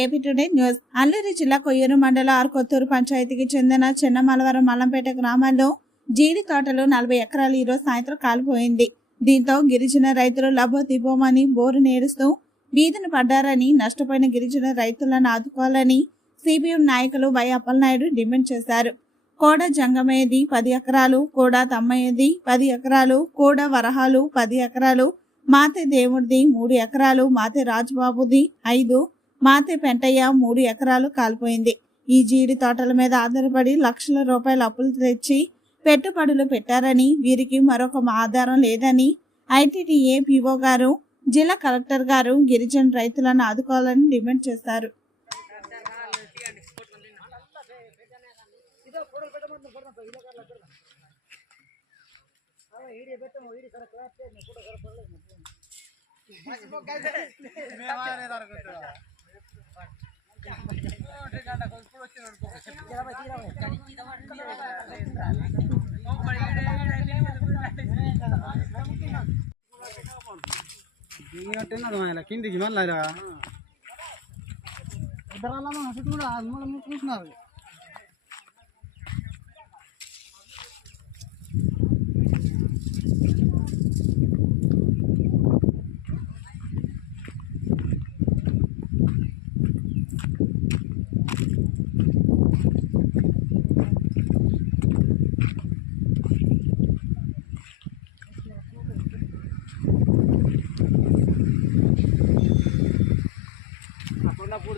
AP today news. Alluri జిల్లా కొయ్యూరు మండల ఆర్కొత్తూరు పంచాయతీకి చెందిన చిన్నమలవరం మల్లంపేట గ్రామాల్లో జీడి తోటలు నలభై ఎకరాలు ఈరోజు సాయంత్రం కాలిపోయింది. దీంతో గిరిజన రైతులు లబోదిబోమని బోరు నేరుస్తూ వీధిని పడ్డారని నష్టపోయిన గిరిజన రైతులను ఆదుకోవాలని సిపిఎం నాయకులు వై అప్పలనాయుడు డిమాండ్ చేశారు. కోడ జంగమేది పది ఎకరాలు కోడ తమ్మయ్యది పది ఎకరాలు కోడ వరహాలు పది ఎకరాలు మాతే దేవుడిది మూడు ఎకరాలు మాతే రాజుబాబుది ఐదు మాతి పెంటయ్య మూడు ఎకరాలు కాలిపోయింది ఈ జీడి తోటల మీద ఆధారపడి లక్షల రూపాయల అప్పులు తెచ్చి పెట్టుబడులు పెట్టారని వీరికి మరొక ఆధారం లేదని ఐటీటీఏ పీఓ గారు జిల్లా కలెక్టర్ గారు గిరిజన రైతులను ఆదుకోవాలని డిమాండ్ చేశారు కిందికి మళ్ళీ ఇద్దరు కూడా మూడు కూర్చున్నారు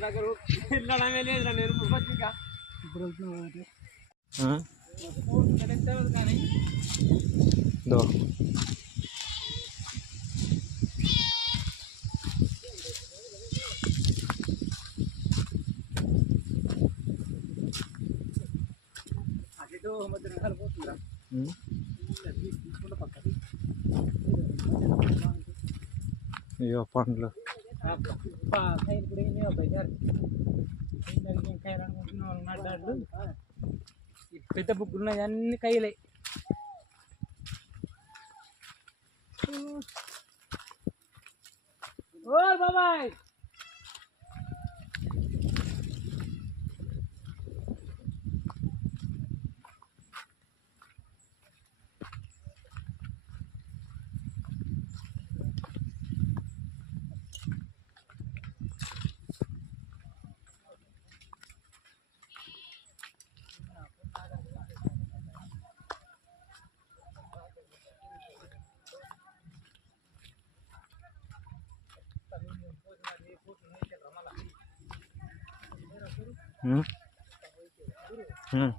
కొండపూడి దగ్గర వెళ్ళడమే లేదు నేను పత్రిక ఇప్పుడు వెళ్తున్నాడు కానీ దో. అటు మధ్య పోతుందా అయ్యో పండ్లు. ఇప్పుడు ఏం చేయాలి సార్ మాట్లాడు ఈ పెద్ద బుక్కులు ఉన్నాయి అన్ని కయ్యలే ఓ బాబాయ్ 嗯，嗯。